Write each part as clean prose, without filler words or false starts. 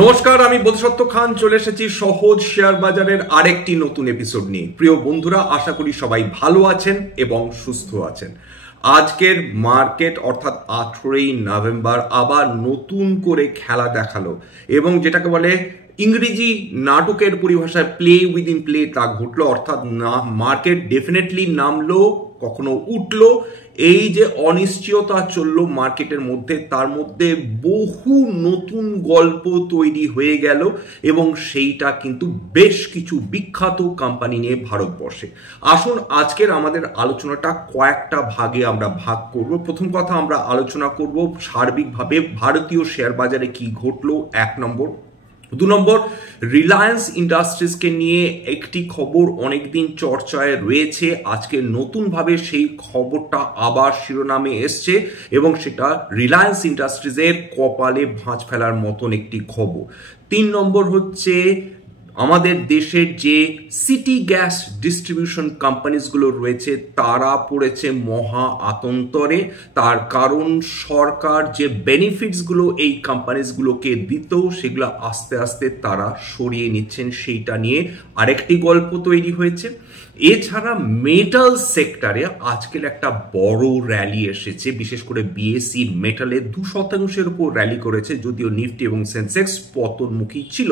নমস্কার, আমি বোধসত্ত্ব খান চলে এসেছি সহজ শেয়ার বাজারের আরেকটি নতুন এপিসোড নিয়ে। প্রিয় বন্ধুরা, আশা করি সবাই ভালো আছেন এবং সুস্থ আছেন। আজকের মার্কেট অর্থাৎ 18ই নভেম্বর আবার নতুন করে খেলা দেখালো এবং যেটাকে বলে ইংরেজি নাটকের পরিভাষায় প্লে উইদিন প্লে তা ঘটলো। অর্থাৎ মার্কেট ডেফিনেটলি নামলো, কখনো উঠলো। এই যে অনিশ্চয়তা চললো মার্কেটের মধ্যে, তার মধ্যে বহু নতুন গল্প তৈরি হয়ে গেল এবং সেইটা কিন্তু বেশ কিছু বিখ্যাত কোম্পানি নিয়ে ভারতবর্ষে। আসুন আজকের আমাদের আলোচনাটা কয়েকটা ভাগে আমরা ভাগ করব। প্রথম কথা, আমরা আলোচনা করব সার্বিকভাবে ভারতীয় শেয়ার বাজারে কি ঘটলো, 1 নম্বর। 2 নম্বর, রিলায়েন্স ইন্ডাস্ট্রিজকে নিয়ে একটি খবর অনেকদিন চর্চায় রয়েছে। আজকে নতুনভাবে সেই খবরটা আবার শিরোনামে এসছে এবং সেটা রিলায়েন্স ইন্ডাস্ট্রিজের কপালে ভাঁজ ফেলার মতন একটি খবর। 3 নম্বর হচ্ছে আমাদের দেশের যে সিটি গ্যাস ডিস্ট্রিবিউশন কোম্পানিজগুলো রয়েছে তারা পড়েছে মহা আতন্তরে। তার কারণ সরকার যে বেনিফিটসগুলো এই কোম্পানিজগুলোকে দিত সেগুলো আস্তে আস্তে তারা সরিয়ে নিচ্ছেন, সেইটা নিয়ে আরেকটি গল্প তৈরি হয়েছে। এছাড়া মেটাল সেক্টরে আজকের একটা বড় র্যালি এসেছে, বিশেষ করে বিএসসি মেটালে 2% উপর র্যালি করেছে, যদিও নিফটি এবং সেন্সেক্স পতনমুখী ছিল।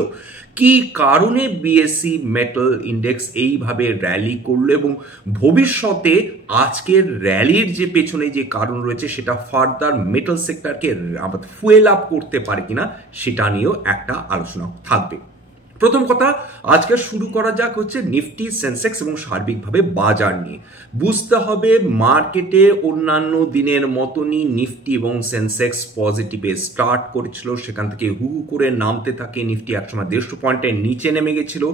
কি কারণে বিএসসি মেটাল ইন্ডেক্স এইভাবে র্যালি করলো এবং ভবিষ্যতে আজকের র্যালির যে পেছনে যে কারণ রয়েছে সেটা ফার্দার মেটাল সেক্টরকে ফুয়েল আপ করতে পারে কিনা সেটা নিয়েও একটা আলোচনা থাকবে। প্রথম কথা, আজকে শুরু করা যাক হচ্ছে নিফটি, সেন্সেক্স এবং সার্বিকভাবে বাজার নিয়ে। বুঝতে হবে মার্কেটে অন্যান্য দিনের মতনই নিফটি এবং সেন্সেক্স পজিটিভে স্টার্ট করেছিল, সেখান থেকে হু হু করে নামতে থাকে। নিফটি একসময় 150 পয়েন্টের নিচে নেমে গেছিল,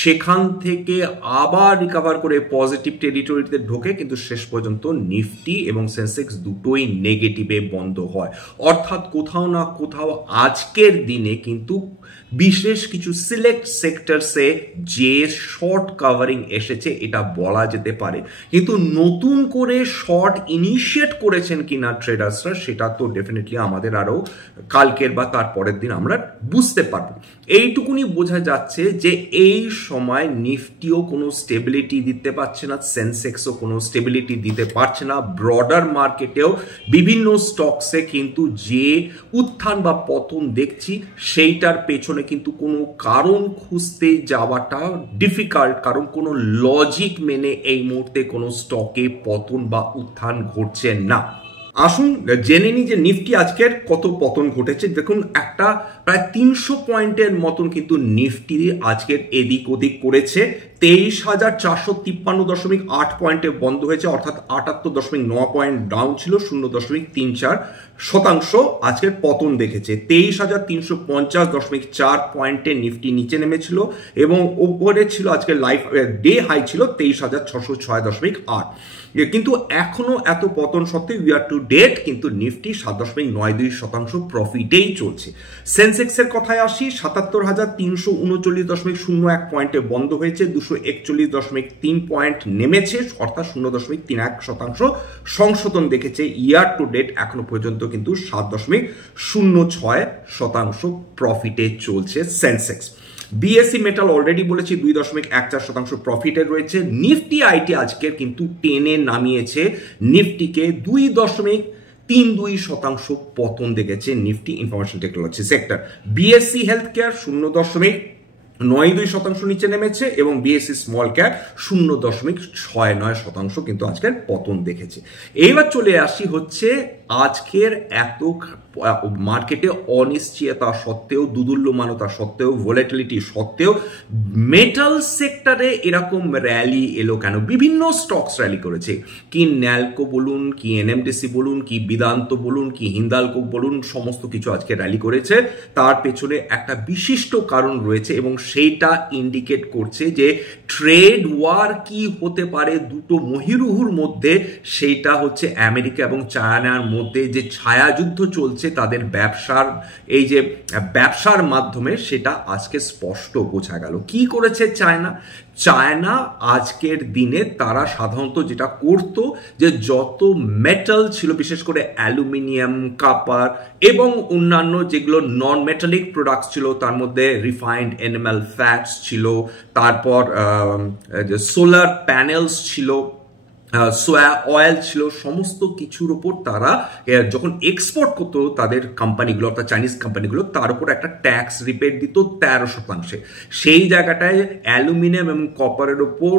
সেখান থেকে আবার রিকভার করে পজিটিভ টেরিটরিতে ঢোকে, কিন্তু শেষ পর্যন্ত নিফটি এবং সেন্সেক্স দুটোই নেগেটিভে বন্ধ হয়। অর্থাৎ কোথাও না কোথাও আজকের দিনে কিন্তু বিশেষ কিছু সিলেক্ট সেক্টরসে যে শর্ট কাভারিং এসেছে এটা বলা যেতে পারে, কিন্তু নতুন করে শর্ট ইনিশিয়েট করেছেন কিনা ট্রেডার্সরা সেটা তো ডেফিনেটলি আমাদের আরো কালকের বা তার পরের দিন আমরা বুঝতে পারবো। এইটুকুনি বোঝা যাচ্ছে যে এই সময় নিফটিও কোনো স্টেবিলিটি দিতে পারছে না, সেন্সেক্সও কোনো স্টেবিলিটি দিতে পারছে না। ব্রডার মার্কেটেও বিভিন্ন স্টকসে কিন্তু যে উত্থান বা পতন দেখছি সেইটার পেছনে কিন্তু কোনো কারণ খুঁজতে যাওয়াটা ডিফিকাল্ট, কারণ কোনো লজিক মেনে এই মুহূর্তে কোনো স্টকে পতন বা উত্থান ঘটছে না। আসুন জেনে নিই যে নিফটি আজকের কত পতন ঘটেছে। দেখুন, একটা প্রায় 300 পয়েন্টের মতন কিন্তু নিফটি আজকের এদিক ওদিক করেছে। 23,453.8 পয়েন্টে বন্ধ হয়েছে, অর্থাৎ 78.9 পয়েন্ট ডাউন ছিল, 0.34% আজকের পতন দেখেছে। 23,350.4 পয়েন্টে নিফটি নিচে নেমেছিল এবং ওপরে ছিল আজকের ডে হাই ছিল 23,606.8। কিন্তু এখনো এত পতন সত্ত্বেও ইয়ার টু ডেট কিন্তু নিফটি 7.92% প্রফিটেই চলছে। সেন্সেক্সের কথায় আসি, 77,339.01 পয়েন্টে বন্ধ হয়েছে, 241.3 পয়েন্ট নেমেছে, অর্থাৎ 0.31% সংশোধন দেখেছে। ইয়ার টু ডেট এখনো পর্যন্ত কিন্তু 7.06% প্রফিটে চলছে সেন্সেক্স। বিএসসি মেটাল অলরেডি বলেছি 2.14% প্রফিটে রয়েছে। নিফটি আইটি আজকের কিন্তু টেনে নামিয়েছে, নিফটিকে 2.32% পতন দেখেছে Nifty information technology sector. BSc health care 0.92% নিচে নেমেছে এবং বিএসসি স্মল ক্যাপ 0.69% কিন্তু আজকের পতন দেখেছে। এইবার চলে আসি হচ্ছে আজকের এত মার্কেটে অনিশ্চয়তা সত্ত্বেও, দুদুল্যমানতা সত্ত্বেও, ভোলাটিলিটি সত্ত্বেও মেটাল সেক্টরে এরকম র্যালি এলো কেন? বিভিন্ন স্টকস র্যালি করেছে, কি ন্যালকো বলুন, কি এনএমডিসি বলুন, কি বেদান্ত বলুন, কি হিন্দালকো বলুন, সমস্ত কিছু আজকে র্যালি করেছে। তার পেছনে একটা বিশিষ্ট কারণ রয়েছে এবং সেইটা ইন্ডিকেট করছে যে ট্রেড ওয়ার কি হতে পারে দুটো মহিরুহুর মধ্যে, সেইটা হচ্ছে আমেরিকা এবং চায়নার মধ্যে মধ্যে যে ছায়াযুদ্ধ চলছে তাদের ব্যবসার মাধ্যমে, সেটা আজকে স্পষ্ট বোঝা গেল। কি করেছে চায়না আজকের দিনে তারা সাধারণত যেটা করত, যে যত মেটাল ছিল, বিশেষ করে অ্যালুমিনিয়াম, কাপার এবং অন্যান্য যেগুলো নন মেটালিক প্রোডাক্টস ছিল, তার মধ্যে রিফাইন্ড অ্যানিমাল ফ্যাটস ছিল, তারপর সোলার প্যানেলস ছিল, সোয়া অয়েল ছিল, সমস্ত কিছুর উপর তারা যখন এক্সপোর্ট করতো তাদের কোম্পানিগুলো, অর্থাৎ চাইনিজ কোম্পানিগুলো, তার উপর একটা ট্যাক্স রিবেট দিত 13%। সেই জায়গাটায় অ্যালুমিনিয়াম এবং কপারের উপর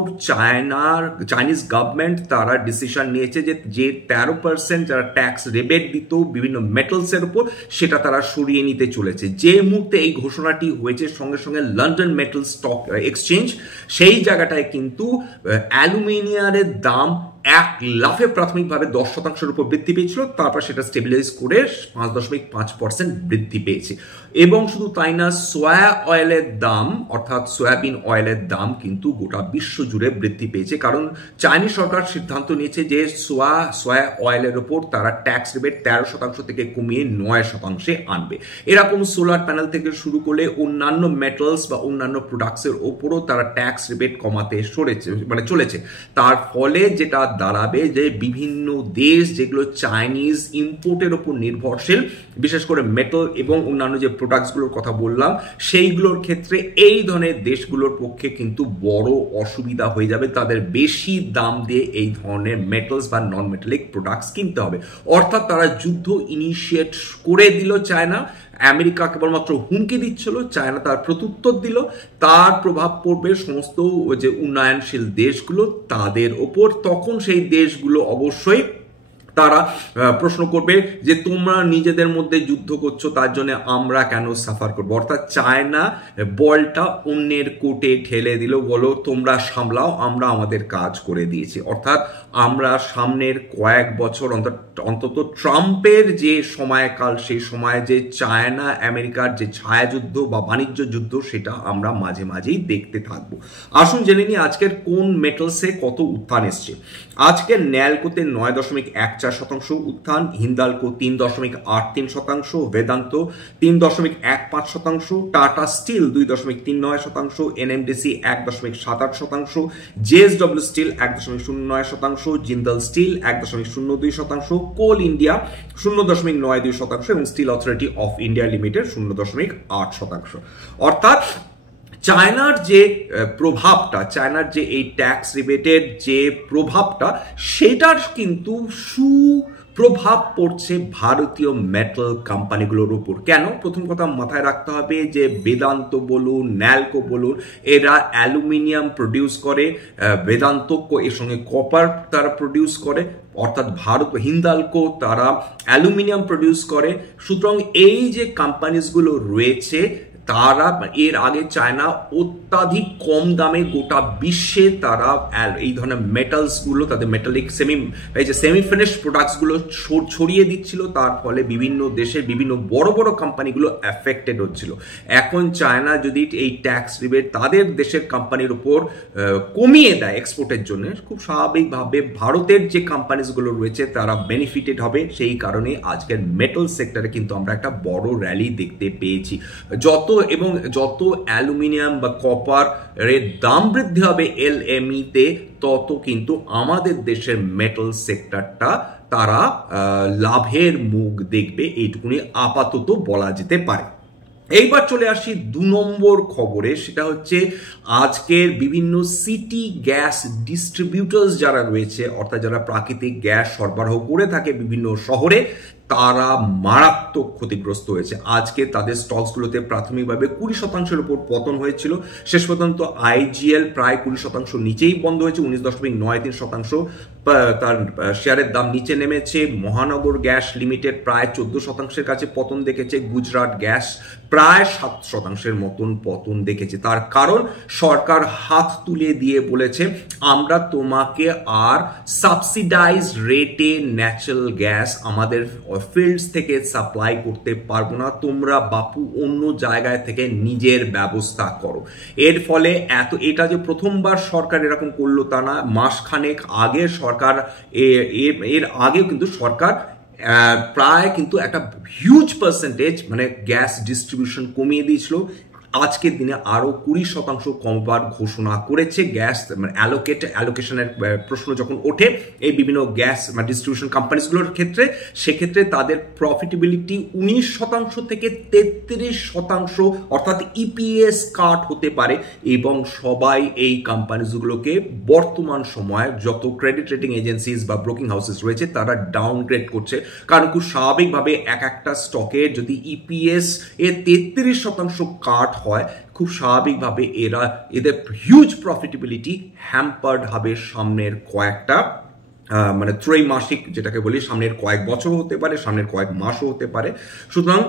চাইনিজ গভর্নমেন্ট তারা ডিসিশন নিয়েছে যে 13% যারা ট্যাক্স রিবেট দিত বিভিন্ন মেটালসের উপর, সেটা তারা সরিয়ে নিতে চলেছে। যে মুহূর্তে এই ঘোষণাটি হয়েছে, সঙ্গে সঙ্গে লন্ডন মেটাল স্টক এক্সচেঞ্জ সেই জায়গাটায় কিন্তু অ্যালুমিনিয়ামের দাম এক লাফে প্রাথমিকভাবে 10%-এর উপর বৃদ্ধি পেয়েছিল, তারপর সেটা স্টেবিলাইজ করে 5.5% বৃদ্ধি পেয়েছে। এবং শুধু তাই না, সোয়া অয়েলের দাম, অর্থাৎ সয়াবিন অয়েলের দাম কিন্তু গোটা বিশ্ব জুড়ে বৃদ্ধি পেয়েছে, কারণ চাইনিজ সরকার সিদ্ধান্ত নিয়েছে যে সোয়া অয়েলের উপর তারা ট্যাক্স রিবেট 13% থেকে কমিয়ে 9%-এ আনবে। এরকম সোলার প্যানেল থেকে শুরু করে অন্যান্য মেটালস বা অন্যান্য প্রোডাক্টসের ওপরও তারা ট্যাক্স রিবেট কমাতে চলেছে। তার ফলে যেটা দাঁড়াবে যে বিভিন্ন দেশ যেগুলো চাইনিজ ইম্পোর্টের উপর নির্ভরশীল, বিশেষ করে মেটাল এবং অন্যান্য যে প্রোডাক্টসগুলোর কথা বললাম, সেইগুলোর ক্ষেত্রে এই ধরনের দেশগুলোর পক্ষে কিন্তু বড় অসুবিধা হয়ে যাবে। তাদের বেশি দাম দিয়ে এই ধরনের মেটালস বা নন মেটালিক প্রোডাক্টস কিনতে হবে। অর্থাৎ তারা যুদ্ধ ইনিশিয়েট করে দিল চায়না। আমেরিকা কেবলমাত্র হুমকি দিচ্ছিল, চায়না তার প্রত্যুত্তর দিল। তার প্রভাব পড়বে সমস্ত যে উন্নয়নশীল দেশগুলো তাদের ওপর। তখন সেই দেশগুলো অবশ্যই তারা প্রশ্ন করবে যে তোমরা নিজেদের মধ্যে যুদ্ধ করছো, তার জন্য আমরা কেন সাফার করবো। অর্থাৎ চায়না বলটা অন্যের কোর্টে ঠেলে দিল, বলো তোমরা সামলাও, আমরা আমাদের কাজ করে দিয়েছি। অর্থাৎ আমরা সামনের কয়েক বছর অন্তত ট্রাম্পের যে সময়কাল, সেই সময়ে যে চায়না আমেরিকার যে ছায়াযুদ্ধ বা বাণিজ্য যুদ্ধ, সেটা আমরা মাঝে মাঝেই দেখতে থাকবো। আসুন জেনে নিই আজকের কোন মেটালসে কত উত্থান এসছে। আজকের ন্যালকোতে 9.14% উত্থান, Hindalco 3.83%, Vedanta 3.15%, Tata steel 2.39%, NMDC 1.78%, JSW steel 1.09%, Jindal steel 1.02%, coal India 0.92% এবং steel authority of India limited 0.8%। অর্থাৎ চায়নার যে প্রভাবটা, চায়নার যে এই ট্যাক্স রিবেটের যে প্রভাবটা, সেটার কিন্তু প্রভাব পড়ছে ভারতীয় মেটাল কোম্পানিগুলোর উপর। কেন? প্রথম কথা মাথায় রাখতে হবে যে বেদান্ত বলুন, ন্যালকো বলুন, এরা অ্যালুমিনিয়াম প্রডিউস করে, বেদান্ত এর সঙ্গে কপার তারা প্রডিউস করে, অর্থাৎ হিন্দালকো তারা অ্যালুমিনিয়াম প্রডিউস করে। সুতরাং এই যে কোম্পানিজগুলো রয়েছে, তারা এর আগে চায়না অত্যাধিক কম দামে গোটা বিশ্বে তারা এই ধরনের মেটালসগুলো, তাদের মেটালিক সেমি ফিনিশ প্রোডাক্টসগুলো ছড়িয়ে দিচ্ছিল। তার ফলে বিভিন্ন দেশের বিভিন্ন বড় বড় কোম্পানিগুলো এফেক্টেড হচ্ছিল। এখন চায়না যদি এই ট্যাক্স রিবেট তাদের দেশের কোম্পানির উপর কমিয়ে দেয় এক্সপোর্টের জন্য, খুব স্বাভাবিকভাবে ভারতের যে কোম্পানিজগুলো রয়েছে তারা বেনিফিটেড হবে। সেই কারণে আজকের মেটাল সেক্টরে কিন্তু আমরা একটা বড় র্যালি দেখতে পেয়েছি। যত অ্যালুমিনিয়াম বা কপার এর দাম বৃদ্ধি হবে এলএমইতে, তত কিন্তু আমাদের দেশের মেটাল সেক্টরটা তারা লাভের মুখ দেখবে, এইটুকুনি আপাতত বলা যেতে পারে। এইবার চলে আসি 2 নম্বর খবরে। সেটা হচ্ছে আজকের বিভিন্ন সিটি গ্যাস ডিস্ট্রিবিউটার্স যারা রয়েছে, অর্থাৎ যারা প্রাকৃতিক গ্যাস সরবরাহ করে থাকে বিভিন্ন শহরে, তারা মারাত্মক ক্ষতিগ্রস্ত হয়েছে। আজকে তাদের স্টকসগুলোতে প্রাথমিকভাবে 20%-এর উপর পতন হয়েছিল। শেষ পর্যন্ত আইজিএল প্রায় 20% নিচেই বন্ধ হয়েছে, 19.93% তার শেয়ারের দাম নিচে নেমেছে। মহানগর গ্যাস লিমিটেড প্রায় 14%-এর কাছে পতন দেখেছে। গুজরাট গ্যাস প্রায় 7%-এর মতন পতন দেখেছে। তার কারণ সরকার হাত তুলে দিয়ে বলেছে, আমরা তোমাকে আর সাবসিডাইজ রেটে ন্যাচারাল গ্যাস আমাদের ফিল্ডস থেকে সাপ্লাই করতে পারবো না, তোমরা বাপু অন্য জায়গায় থেকে নিজের ব্যবস্থা করো। এর ফলে এটা যে প্রথমবার সরকার এরকম করলো তা না, মাসখানেক আগে সরকার, এর আগেও কিন্তু সরকার প্রায় কিন্তু একটা হিউজ পার্সেন্টেজ মানে গ্যাস ডিস্ট্রিবিউশন কমিয়ে দিয়েছিল। আজকের দিনে আরো 20% কমবার ঘোষণা করেছে। গ্যাস অ্যালোকেশনের প্রশ্ন যখন ওঠে এই বিভিন্ন গ্যাস ডিস্ট্রিবিউশন কোম্পানিগুলোর ক্ষেত্রে, সেক্ষেত্রে তাদের প্রফিটেবিলিটি 19% থেকে 33% অর্থাৎ ইপিএস কাট হতে পারে। এবং সবাই এই কোম্পানিগুলোকে বর্তমান সময়ে যত ক্রেডিট রেটিং এজেন্সিজ বা ব্রোকিং হাউসেস রয়েছে তারা ডাউনগ্রেড করছে, কারণ খুব স্বাভাবিকভাবে একটা স্টকের যদি ইপিএস এর 33% কাট হয়, খুব স্বাভাবিকভাবে এদের হিউজ প্রফিটেবিলিটি হ্যাম্পার্ড হবে সামনের কয়েকটা মানে ত্রৈমাসিক যেটাকে বলি, সামনের কয়েক বছর হতে পারে, সামনের কয়েক মাসও হতে পারে। সুতরাং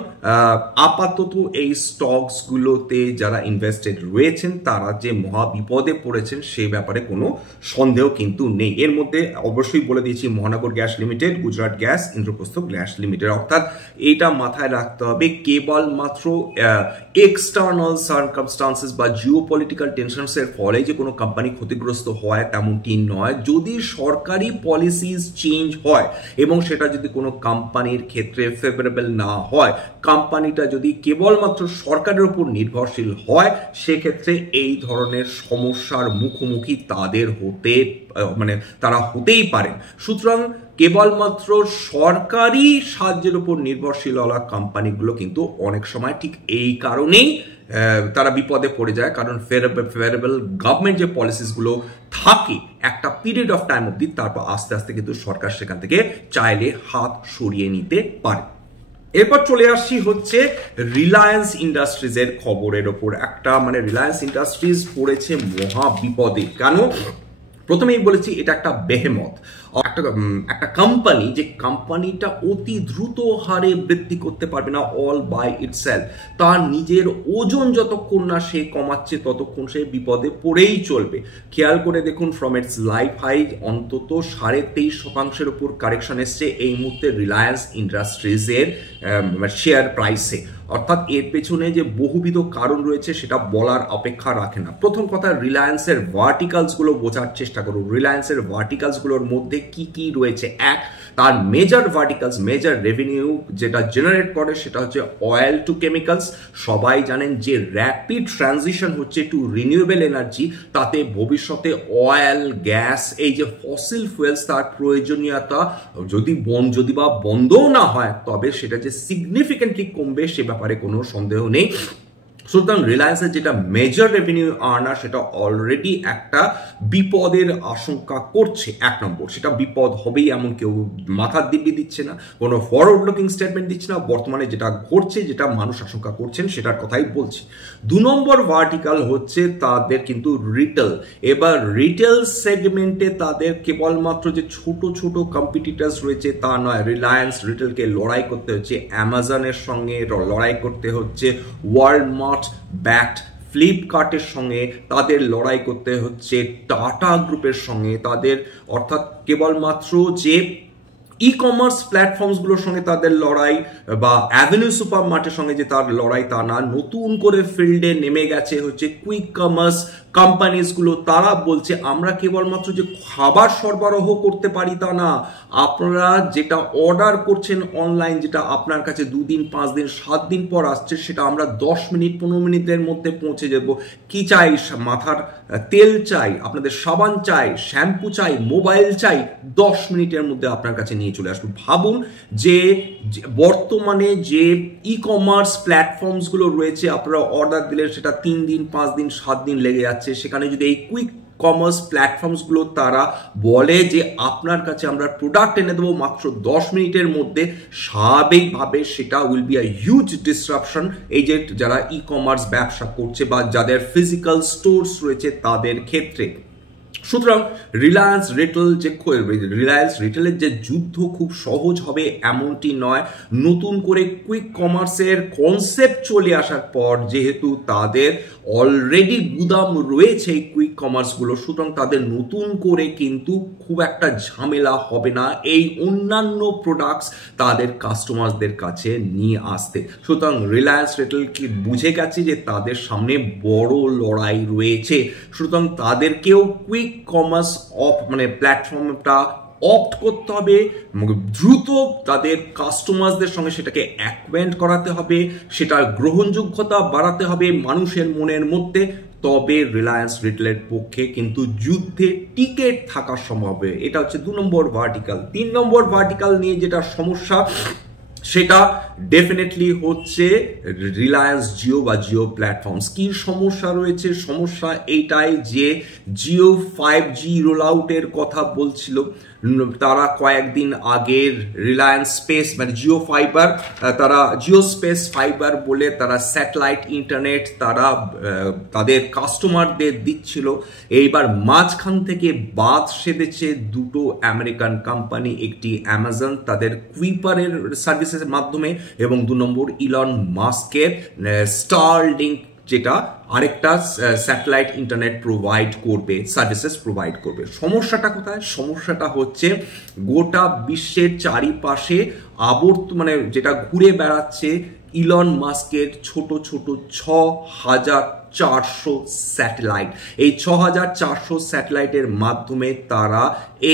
আপাতত এই স্টকসগুলোতে যারা ইনভেস্টেড রয়েছেন তারা যে মহা বিপদে পড়েছেন সেই ব্যাপারে কোনো সন্দেহ কিন্তু নেই। এর মধ্যে অবশ্যই বলে দিয়েছি মহানগর gas limited, Gujarat gas, Indraprastha gas limited. অর্থাৎ এটা মাথায় রাখতে হবে, কেবলমাত্র এক্সটার্নাল সার্কামস্টান্সেস বা জিওপলিটিক্যাল টেনশনসের ফলে যে কোনো কোম্পানি ক্ষতিগ্রস্ত হয় তেমনটি নয়। যদি সরকারি পলিসিস চেঞ্জ হয় এবং সেটা যদি কোনো কোম্পানির ক্ষেত্রে ফেভারেবল না হয়, কোম্পানিটা যদি কেবলমাত্র সরকারের উপর নির্ভরশীল হয়, সেক্ষেত্রে এই ধরনের সমস্যার মুখোমুখি তাদের তারা হতেই পারে। সুতরাং কেবলমাত্র সরকারি সাহায্যের উপর নির্ভরশীল হওয়া কোম্পানিগুলো কিন্তু অনেক সময় ঠিক এই কারণেই তারা বিপদে পড়ে যায়, কারণ ফেভারেবল গভর্নমেন্ট যে পলিসিসগুলো থাকে একটা পিরিয়ড অফ টাইম অবধি, তারপর আস্তে আস্তে কিন্তু সরকার সেখান থেকে চাইলে হাত সরিয়ে নিতে পারে। এরপর চলে আসছি হচ্ছে রিলায়েন্স ইন্ডাস্ট্রিজের খবরের ওপর। একটা রিলায়েন্স ইন্ডাস্ট্রিজ পড়েছে মহা বিপদে। কেন? প্রথমেই বলেছি এটা একটা বেহেমত, একটা কোম্পানি যে কোম্পানিটা অতি দ্রুত হারে বৃদ্ধি করতে পারবে না অল বাই ইটসেলফ। তার নিজের ওজন যতক্ষণ না সে কমাচ্ছে ততক্ষণ সে বিপদে পড়েই চলবে। খেয়াল করে দেখুন, ফ্রম ইটস লাইফ হাই অন্তত 23.5% উপর কারেকশন এসছে এই মুহূর্তে রিলায়েন্স ইন্ডাস্ট্রিজের শেয়ার প্রাইসে। অর্থাৎ এর পেছনে যে বহুবিধ কারণ রয়েছে সেটা বলার অপেক্ষা রাখে না। প্রথম কথা, রিলায়েন্সের ভার্টিকালস গুলো বোঝার চেষ্টা করুন। রিলায়েন্সের ভার্টিকালস গুলোর মধ্যে কি কি রয়েছে? এক, তার মেজর ভার্টিকালস, মেজর রেভিনিউ যেটা জেনারেট করে সেটা হচ্ছে অয়েল টু কেমিক্যালস। সবাই জানেন যে র্যাপিড ট্রানজিশন হচ্ছে টু রিনিউয়েবল এনার্জি, তাতে ভবিষ্যতে অয়েল, গ্যাস, এই যে ফসিল ফুয়েলস তার প্রয়োজনীয়তা যদি বা বন্ধও না হয়, তবে সেটা যে সিগনিফিকেন্টলি কমবে সে ব্যাপারে কোনো সন্দেহ নেই। সুতরাং রিলায়েন্সের যেটা মেজর রেভিনিউ আর্নার সেটা অলরেডি একটা বিপদের আশঙ্কা করছে। এক নম্বর, সেটা বিপদ হবেই এমন কেউ মাথার দিব্যি দিচ্ছে না, কোনো ফরওয়ার্ড লুকিং স্টেটমেন্ট দিচ্ছে না। বর্তমানে যেটা ঘটছে, যেটা মানুষ আশঙ্কা করছেন সেটার কথাই বলছি। দু নম্বর ভার্টিকাল হচ্ছে তাদের কিন্তু রিটেল। এবার রিটেল সেগমেন্টে তাদের কেবলমাত্র যে ছোট ছোট কম্পিটিটার্স রয়েছে তা নয়, রিলায়েন্স রিটেলকে লড়াই করতে হচ্ছে অ্যামাজনের সঙ্গে, লড়াই করতে হচ্ছে ওয়ালমার্ট ব্যাকড ফ্লিপকার্টের সঙ্গে, তাদের লড়াই করতে হচ্ছে টাটা গ্রুপের সঙ্গে, তাদের অর্থাৎ কেবলমাত্র যে ই কমার্স প্ল্যাটফর্মস গুলোর সঙ্গে তাদের লড়াই বা অ্যাভিনিউ সুপার মার্টের সঙ্গে যে তার লড়াই তা না, নতুন করে ফিল্ডে নেমে গেছে হচ্ছে কুইক কমার্স কোম্পানিজ গুলো। তারা বলছে আমরা কেবলমাত্র যে খাবার সরবরাহ করতে পারি তা না, আপনারা যেটা অর্ডার করছেন অনলাইন, যেটা আপনার কাছে 2 দিন 5 দিন 7 দিন পর আসছে, সেটা আমরা 10 মিনিট 15 মিনিটের মধ্যে পৌঁছে যাব। কি চাই? মাথার তেল চাই, আপনাদের সাবান চাই, শ্যাম্পু চাই, মোবাইল চাই, 10 মিনিটের মধ্যে আপনার কাছে নিয়ে চলে আসবে। ভাবুন যে বর্তমানে যে ই কমার্স প্ল্যাটফর্মস গুলো রয়েছে, আপনারা অর্ডার দিলে সেটা 3 দিন 5 দিন 7 দিন লেগে যাচ্ছে, সেখানে যদি এই কুইক কমার্স প্ল্যাটফর্মস গুলো তারা বলে যে আপনার কাছে আমরা প্রোডাক্ট এনে দেবো মাত্র 10 মিনিটের মধ্যে, স্বাভাবিকভাবে সেটা will be a huge disruption এই যে যারা ই কমার্স ব্যবসা করছে বা যাদের ফিজিক্যাল স্টোরস রয়েছে তাদের ক্ষেত্রে। সুতরাং রিলায়েন্স রিটেলের যে যুদ্ধ খুব সহজ হবে এমনটি নয়। নতুন করে কুইক কমার্সের কনসেপ্ট চলে আসার পর যেহেতু তাদের অলরেডি গুদাম রয়েছে এই কুইক কমার্সগুলো, সুতরাং তাদের নতুন করে কিন্তু খুব একটা ঝামেলা হবে না এই অন্যান্য প্রোডাক্টস তাদের কাস্টমারদের কাছে নিয়ে আসতে। সুতরাং রিলায়েন্স রিটেল কি বুঝে গেছে যে তাদের সামনে বড় লড়াই রয়েছে, সুতরাং তাদেরকেও কুইক কমার্স প্ল্যাটফর্মটা অপ্ট করতে হবে, দ্রুত তাদের কাস্টমারদের সঙ্গে সেটাকে অ্যাকোয়েন্ট করাতে হবে, সেটার গ্রহণযোগ্যতা বাড়াতে হবে মানুষের মনের মধ্যে, তবে রিলায়েন্স রিটেলের পক্ষে কিন্তু যুদ্ধে টিকে থাকা সম্ভব। এটা হচ্ছে 2 নম্বর ভার্টিকাল। 3 নম্বর ভার্টিকাল নিয়ে যেটা সমস্যা সেটা ডেফিনেটলি হচ্ছে রিলায়েন্স জিও বা জিও প্ল্যাটফর্মস। কি সমস্যা রয়েছে? সমস্যা এইটাই যে জিও 5G রোল আউটের কথা বলছিল তারা কয়েকদিন আগের রিলায়েন্স স্পেস মানে জিও ফাইবার, তারা জিও স্পেস ফাইবার বলে তারা স্যাটেলাইট ইন্টারনেট তারা তাদের কাস্টমারদের দিচ্ছিল। এইবার মাঝখান থেকে বাদ সেধেছে দুটো আমেরিকান কোম্পানি, একটি অ্যামাজন তাদের কুইপারের সার্ভিসের মাধ্যমে এবং 2 নম্বর ইলন মাস্কের স্টারলিংক, যেটা আরেকটা স্যাটেলাইট ইন্টারনেট প্রোভাইড করবে, সার্ভিসেস প্রোভাইড করবে। সমস্যাটা কোথায়? সমস্যাটা হচ্ছে গোটা বিশ্বের চারিপাশে মানে যেটা ঘুরে বেড়াচ্ছে ইলন মাস্কের ছোট ছোট 6400 স্যাটেলাইট। এই 6400 স্যাটেলাইটের মাধ্যমে তারা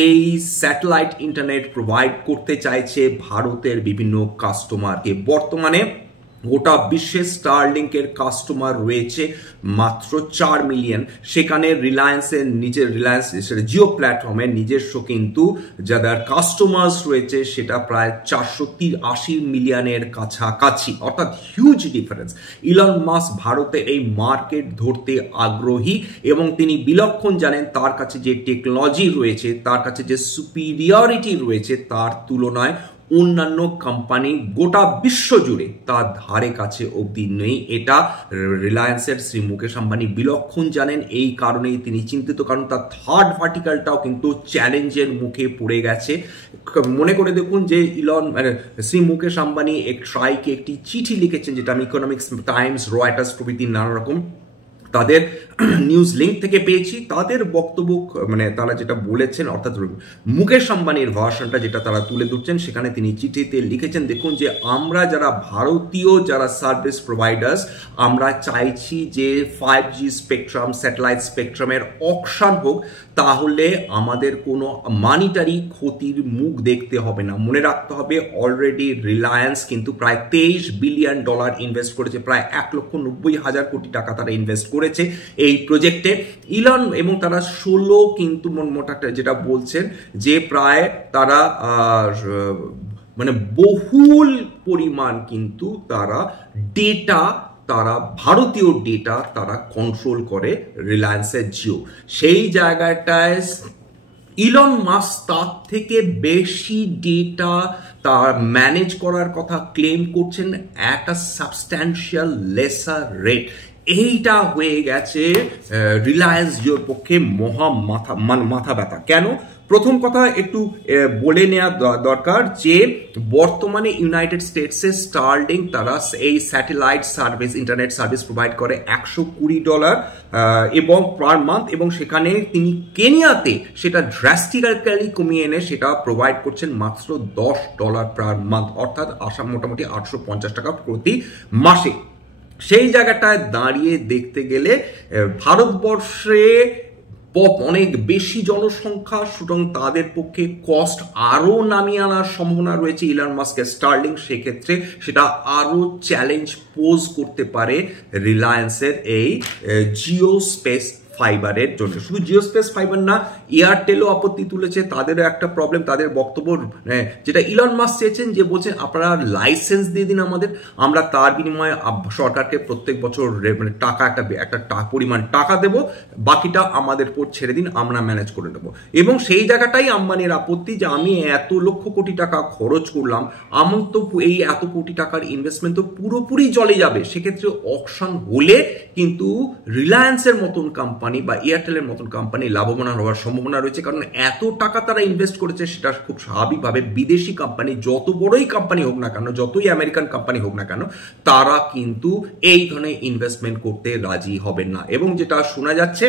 এই স্যাটেলাইট ইন্টারনেট প্রোভাইড করতে চাইছে ভারতের বিভিন্ন কাস্টমারকে। বর্তমানে গোটা বিশ্বে স্টারলিংকের কাস্টমার রয়েছে মাত্র 4 মিলিয়ন। সেখানে রিলায়েন্সের নিজের জিও প্ল্যাটফর্মের নিজস্ব কিন্তু যাদের কাস্টমার্স রয়েছে সেটা প্রায় 480 মিলিয়নের কাছাকাছি, অর্থাৎ হিউজ ডিফারেন্স। ইলন মাস্ক ভারতে এই মার্কেট ধরতে আগ্রহী এবং তিনি বিলক্ষণ জানেন তার কাছে যে টেকনোলজি রয়েছে, তার কাছে যে সুপিরিয়রিটি রয়েছে তার তুলনায় অন্যান্য কোম্পানি গোটা বিশ্ব জুড়ে তার ধারে কাছে অবধি নেই। এটা রিলায়েন্সের শ্রী মুকেশ আম্বানি বিলক্ষণ জানেন, এই কারণেই তিনি চিন্তিত, কারণ তার থার্ড ভার্টিকালটাও কিন্তু চ্যালেঞ্জের মুখে পড়ে গেছে। মনে করে দেখুন যে শ্রী মুকেশ আম্বানি ট্রাইকে একটি চিঠি লিখেছেন, যেটা আমি ইকোনমিক্স টাইমস, রয়টার্স প্রভৃতি নানা রকম তাদের নিউজ লিঙ্ক থেকে পেয়েছি। তাদের বক্তব্য মানে তারা যেটা বলেছেন, অর্থাৎ মুকেশ আম্বানির ভার্সনটা যেটা তারা তুলে ধরছেন, সেখানে তিনি চিঠিতে লিখেছেন, দেখুন যে আমরা যারা ভারতীয় যারা সার্ভিস প্রোভাইডার্স, আমরা চাইছি যে 5G স্পেকট্রাম, স্যাটেলাইট স্পেকট্রামের অকশন হোক, তাহলে আমাদের কোনো মানিটারি ক্ষতির মুখ দেখতে হবে না। মনে রাখতে হবে অলরেডি রিলায়েন্স কিন্তু প্রায় $23 বিলিয়ন ইনভেস্ট করেছে, প্রায় 1,90,000 কোটি টাকা তারা ইনভেস্ট করেছে এই প্রজেক্টে। ইলন এবং তারা 16 কিন্তু মোটা যেটা বলছেন যে প্রায় তারা মানে বহুল পরিমাণ কিন্তু তারা ডেটা, তারা ভারতীয় ডেটা তারা কন্ট্রোল করে রিলায়েন্সের জিও। সেই জায়গাটায় ইলন মাস্ক তার থেকে বেশি ডেটা তার ম্যানেজ করার কথা ক্লেম করছেন at a substantial lesser rate. এইটা হয়ে গেছে রিলায়েন্স জিওর পক্ষে মহা মাথা ব্যথা। কেন? প্রথম কথা একটু বলে নেওয়া দরকার যে বর্তমানে ইউনাইটেড স্টেটসের স্টারলিংক তারা এই satellite service, internet service provide করে $120 এবং পার মান্থ, এবং সেখানে তিনি কেনিয়াতে সেটা ড্রাস্টিক্যালি কমিয়ে এনে সেটা প্রোভাইড করছেন মাত্র $10 পার মান্থ, অর্থাৎ মোটামুটি 850 টাকা প্রতি মাসে। সেই জায়গাটায় দাঁড়িয়ে দেখতে গেলে ভারতবর্ষে অনেক বেশি জনসংখ্যা, সুতরাং তাদের পক্ষে কস্ট আরো নামিয়ে আনার সম্ভাবনা রয়েছে ইলন মাস্কের স্টারলিংক। সেক্ষেত্রে সেটা আরো চ্যালেঞ্জ পোজ করতে পারে রিলায়েন্সের এই জিও স্পেস ফাইবারের জন্য। শুধু জিও স্পেস ফাইবার না, এয়ারটেলও আপত্তি তুলেছে, তাদেরও একটা প্রবলেম। তাদের বক্তব্য যেটা ইলন মাস্ক চেয়েছেন, যে বলছেন আপনারা লাইসেন্স দিয়ে দিন আমাদের, আমরা তার বিনিময়ে সরকারকে প্রত্যেক বছর মানে টাকা একটা পরিমাণ টাকা দেব, বাকিটা আমাদের উপর ছেড়ে দিন, আমরা ম্যানেজ করে নেব। এবং সেই জায়গাটাই আম্বানির আপত্তি যে আমি এত লক্ষ কোটি টাকা খরচ করলাম, আমার তো এই এত কোটি টাকার ইনভেস্টমেন্ট তো পুরোপুরি চলে যাবে। সেক্ষেত্রে অকশন হলে কিন্তু রিলায়েন্সের মতন কোম্পানি বা এয়ারটেলের মতন কোম্পানি লাভবান হওয়ার সম্ভাবনা রয়েছে, কারণ এত টাকা তারা ইনভেস্ট করেছে। সেটা খুব স্বাভাবিকভাবে বিদেশি কোম্পানি, যত বড়ই কোম্পানি হোক না কেন, যতই আমেরিকান কোম্পানি হোক না কেন, তারা কিন্তু এই ধরনের ইনভেস্টমেন্ট করতে রাজি হবেন না। এবং যেটা শোনা যাচ্ছে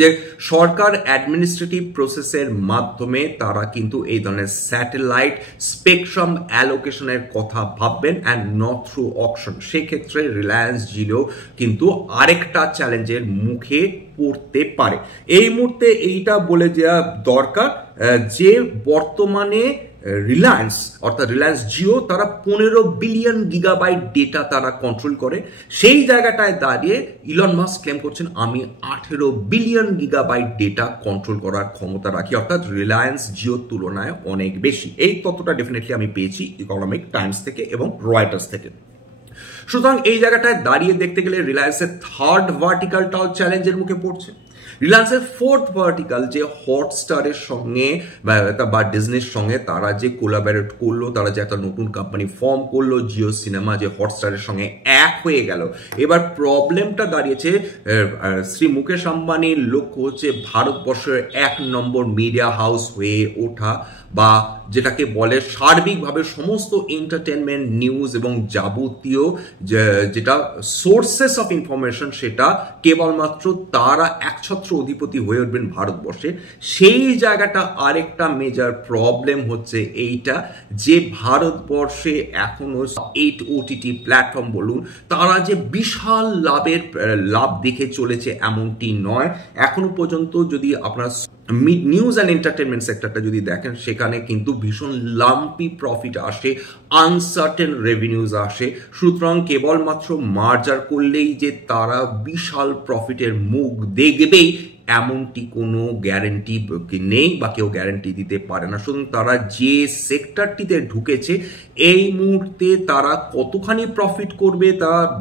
যে সরকার অ্যাডমিনিস্ট্রেটিভ প্রসেসের মাধ্যমে তারা কিন্তু এই ধরনের স্যাটেলাইট স্পেকট্রাম অ্যালোকেশনের কথা ভাববেন অ্যান্ড নট থ্রু অকশন। সেক্ষেত্রে রিলায়েন্স জিও কিন্তু আরেকটা চ্যালেঞ্জের মুখে পড়তে পারে। এই মুহূর্তে এইটা বলে দেওয়া দরকার যে বর্তমানে রিলায়েন্স অর্থাৎ রিলায়েন্স জিও তারা 15 বিলিয়ন গিগাবাইট ডেটা তারা কন্ট্রোল করে, সেই জায়গাটায় দাঁড়িয়ে ইলন মাস্ক ক্লেম করছেন আমি 18 বিলিয়ন গিগাবাইট ডেটা কন্ট্রোল করার ক্ষমতা রাখি, অর্থাৎ রিলায়েন্স জিওর তুলনায় অনেক বেশি। এই তথ্যটা ডেফিনেটলি আমি পেয়েছি ইকোনমিক টাইমস থেকে এবং রয়টার্স থেকে। সুতরাং এই জায়গাটায় দাঁড়িয়ে দেখতে গেলে রিলায়েন্সের থার্ড ভার্টিক্যালটাও চ্যালেঞ্জের মুখে পড়ছে। রিলায়েন্সের ফোর্থ ভার্টিক্যাল যে হটস্টারের সঙ্গে বা ডিজনির সঙ্গে তারা যে কোলাবোরেট করলো, তারা যে একটা নতুন কোম্পানি ফর্ম করলো জিও সিনেমা, যে হটস্টারের সঙ্গে এক হয়ে গেল। এবার প্রবলেমটা দাঁড়িয়েছে শ্রী মুকেশ আম্বানির লক্ষ্য হচ্ছে ভারতবর্ষের 1 নম্বর মিডিয়া হাউস হয়ে ওঠা, বা যেটাকে বলে সার্বিকভাবে সমস্ত এন্টারটেনমেন্ট নিউজ এবং যাবতীয় যেটা সোর্সেস অফ ইনফরমেশন সেটা কেবলমাত্র তারা একছত্র অধিপতি হয়ে উঠবেন ভারতবর্ষে। সেই জায়গাটা আরেকটা মেজর প্রবলেম হচ্ছে এইটা যে ভারতবর্ষে এখনো 8 ওটিটি প্ল্যাটফর্ম বলুন তারা যে বিশাল লাভ দেখে চলেছে এমনটি নয়। এখনো পর্যন্ত যদি আপনার নিউজ অ্যান্ড এন্টারটেনমেন্ট সেক্টরটা যদি দেখেন সেখানে কিন্তু ভীষণ লাম্পি প্রফিট আসে, আনসার্টেন রেভিনিউজ আসে। সুতরাং কেবলমাত্র মার্জার করলেই যে তারা বিশাল প্রফিটের মুখ দেখবেই এমনটি কোনো গ্যারেন্টি নেই বা কেউ গ্যারেন্টি দিতে পারে না। সুতরাং তারা যে সেক্টরটিতে ঢুকেছে এই মুহূর্তে তারা কতখানি প্রফিট করবে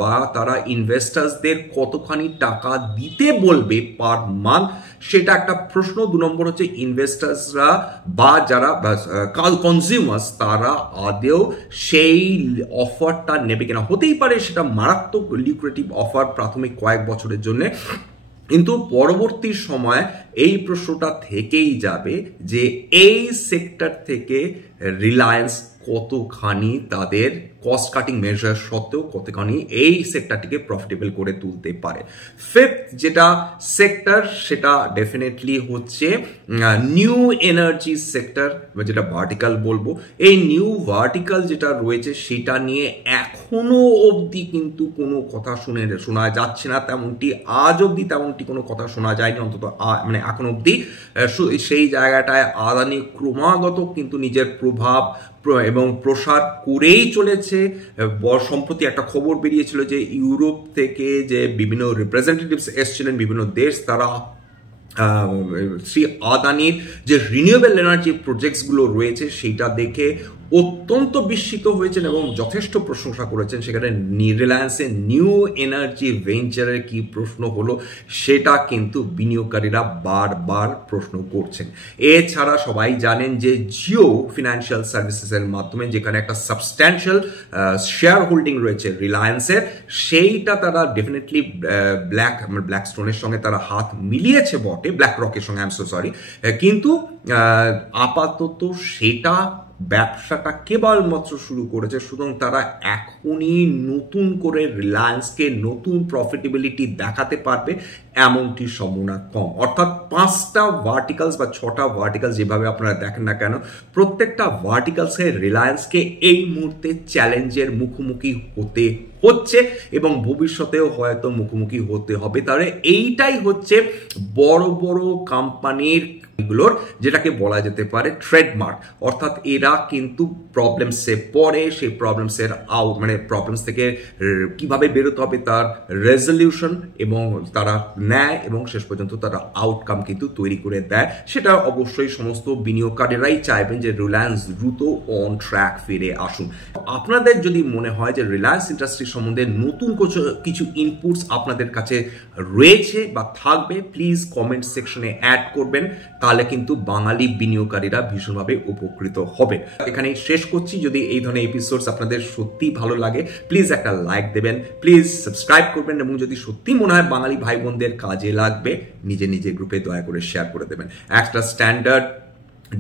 বা তারা ইনভেস্টার্সদের কতখানি টাকা দিতে বলবে পার মান্থ সেটা একটা প্রশ্ন। 2 নম্বর হচ্ছে ইনভেস্টার্সরা বা যারা কনজিউমার্স তারা আদেও সেই অফারটা নেবে কিনা। হতেই পারে সেটা মারাত্মক লিকুরেটিভ অফার প্রাথমিক কয়েক বছরের জন্য, কিন্তু পরবর্তী সময় এই প্রশ্নটা থেকেই যাবে যে এই সেক্টর থেকে রিলায়েন্স কতখানি তাদের কস্ট কাটিং মেজার সত্ত্বেও কতখানি এই সেক্টরটিকে প্রফিটেবল করে তুলতে পারে। ফিফথ যেটা সেক্টর সেটা ডেফিনেটলি হচ্ছে নিউ এনার্জি সেক্টর, যেটা ভার্টিক্যাল বলবো। এই নিউ ভার্টিক্যাল যেটা রয়েছে সেটা নিয়ে এখনো অবধি কিন্তু কোনো কথা শোনা যাচ্ছে না, তেমনটি আজ অবধি তেমনটি কোনো কথা শোনা যায়নি, অন্তত মানে এখন অবধি। সেই জায়গাটায় আদানি ক্রমাগত কিন্তু নিজের প্রভাব এবং প্রসার করেই চলেছে। সম্প্রতি একটা খবর বেরিয়েছিল যে ইউরোপ থেকে যে বিভিন্ন রিপ্রেজেন্টেটিভস এসেছিলেন বিভিন্ন দেশ, তারা শ্রী আদানির যে রিনিউয়েবল এনার্জি প্রজেক্টসগুলো রয়েছে সেইটা দেখে অত্যন্ত বিস্মিত হয়েছেন এবং যথেষ্ট প্রশংসা করেছেন। সেখানে রিলায়েন্সের নিউ এনার্জি ভেঞ্চারের কি প্রশ্ন হলো সেটা কিন্তু বিনিয়োগকারীরা বারবার প্রশ্ন করছেন। এছাড়া সবাই জানেন যে জিও ফিনান্সিয়াল সার্ভিসেসের মাধ্যমে যেখানে একটা সাবস্ট্যান্সিয়াল শেয়ার হোল্ডিং রয়েছে রিলায়েন্সের, সেইটা তারা ডেফিনেটলি ব্ল্যাক স্টোনের সঙ্গে তারা হাত মিলিয়েছে বটে, ব্ল্যাক রকের সঙ্গে, আই এম সো সরি, কিন্তু আপাতত সেটা ব্যবসাটা কেবলমাত্র শুরু করেছে। সুতরাং তারা এখনই নতুন করে রিলায়েন্সকে নতুন প্রফিটেবিলিটি দেখাতে পারবে এমনটি সম্ভাবনা কম। অর্থাৎ 5টা ভার্টিক্যালস বা 6টা ভার্টিক্যালস যেভাবে আপনারা দেখেন না কেন, প্রত্যেকটা ভার্টিক্যালসে রিলায়েন্সকে এই মুহূর্তে চ্যালেঞ্জের মুখোমুখি হতে হচ্ছে এবং ভবিষ্যতেও হয়তো মুখোমুখি হতে হবে। তাহলে এইটাই হচ্ছে বড় বড় কোম্পানির গুলোর যেটাকে বলা যেতে পারে ট্রেডমার্ক। অর্থাৎ এরা কিন্তু প্রবলেমসে পড়ে, সেই প্রবলেমসের মানে প্রবলেমস থেকে কিভাবে বেরোতে হবে তার রেজলিউশন এবং তারা নেয় এবং শেষ পর্যন্ত তারা আউটকাম কিন্তু তৈরি করে দেয়। সেটা অবশ্যই সমস্ত বিনিয়োগকারীরাই চাইবেন যে রিলায়েন্স দ্রুত অন ট্র্যাক ফিরে আসুন। আপনাদের যদি মনে হয় যে রিলায়েন্স ইন্ডাস্ট্রি সম্বন্ধে নতুন কিছু ইনপুটস আপনাদের কাছে রয়েছে বা থাকবে, প্লিজ কমেন্ট সেকশনে অ্যাড করবেন, তাহলে কিন্তু বাঙালি বিনিয়োগকারীরা ভীষণভাবে উপকৃত হবে। এখানেই শেষ করছি। যদি এই ধরনের এপিসোডস আপনাদের সত্যি ভালো লাগে প্লিজ একটা লাইক দেবেন, প্লিজ সাবস্ক্রাইব করবেন এবং যদি সত্যি মনে হয় বাঙালি ভাই বোনদের কাজে লাগবে নিজে গ্রুপে দয়া করে শেয়ার করে দেবেন। একটা স্ট্যান্ডার্ড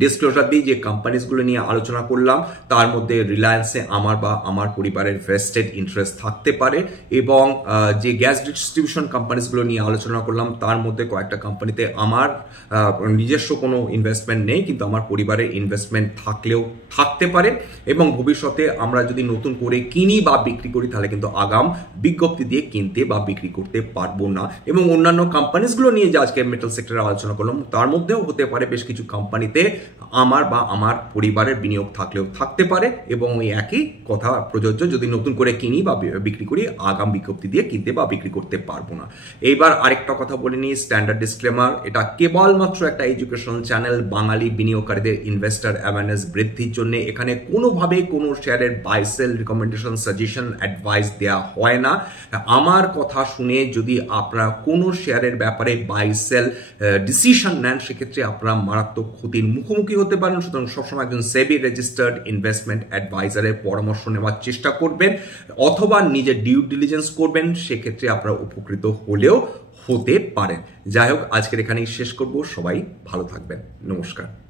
ডিসক্লোজার দিই যে কোম্পানিজগুলো নিয়ে আলোচনা করলাম তার মধ্যে রিলায়েন্সে আমার বা আমার পরিবারের ভেস্টেড ইন্টারেস্ট থাকতে পারে এবং যে গ্যাস ডিস্ট্রিবিউশন কোম্পানিজগুলো নিয়ে আলোচনা করলাম তার মধ্যে কয়েকটা কোম্পানিতে আমার নিজস্ব কোনো ইনভেস্টমেন্ট নেই, কিন্তু আমার পরিবারের ইনভেস্টমেন্ট থাকলেও থাকতে পারে এবং ভবিষ্যতে আমরা যদি নতুন করে কিনি বা বিক্রি করি তাহলে কিন্তু আগাম বিজ্ঞপ্তি দিয়ে কিনতে বা বিক্রি করতে পারবো না। এবং অন্যান্য কোম্পানিজগুলো নিয়ে যে আজকে মেটাল সেক্টরে আলোচনা করলাম তার মধ্যেও হতে পারে বেশ কিছু কোম্পানিতে আমার বা আমার পরিবারের বিনিয়োগ থাকলেও থাকতে পারে, এবং ওই একই কথা প্রযোজ্য যদি নতুন করে কিনি বা বিক্রি করি, আগাম বিজ্ঞপ্তি দিয়ে কিনতে বা বিক্রি করতে পারবো না। এইবার আরেকটা কথা বলে নিই, স্ট্যান্ডার্ড ডিসক্লেমার, এটা কেবলমাত্র একটা এডুকেশনাল চ্যানেল, বাঙালি বিনিয়োগকারীদের ইনভেস্টার অ্যাওয়ারনেস বৃদ্ধির জন্য। এখানে কোনোভাবে কোনো শেয়ারের buy sell recommendation, suggestion, advice দেওয়া হয় না। আমার কথা শুনে যদি আপনারা কোনো শেয়ারের ব্যাপারে বাই সেল ডিসিশন নেন, সেক্ষেত্রে আপনারা মারাত্মক ক্ষতির মুখোমুখি হতে পারেন। সুতরাং সবসময় একজন সেবি রেজিস্টার্ড ইনভেস্টমেন্ট অ্যাডভাইজারের পরামর্শ নেওয়ার চেষ্টা করবেন, অথবা নিজের ডিউ ডিলিজেন্স করবেন, সেক্ষেত্রে আপনারা উপকৃত হলেও হতে পারেন। যাই হোক, আজকের এখানেই শেষ করব। সবাই ভালো থাকবেন। নমস্কার।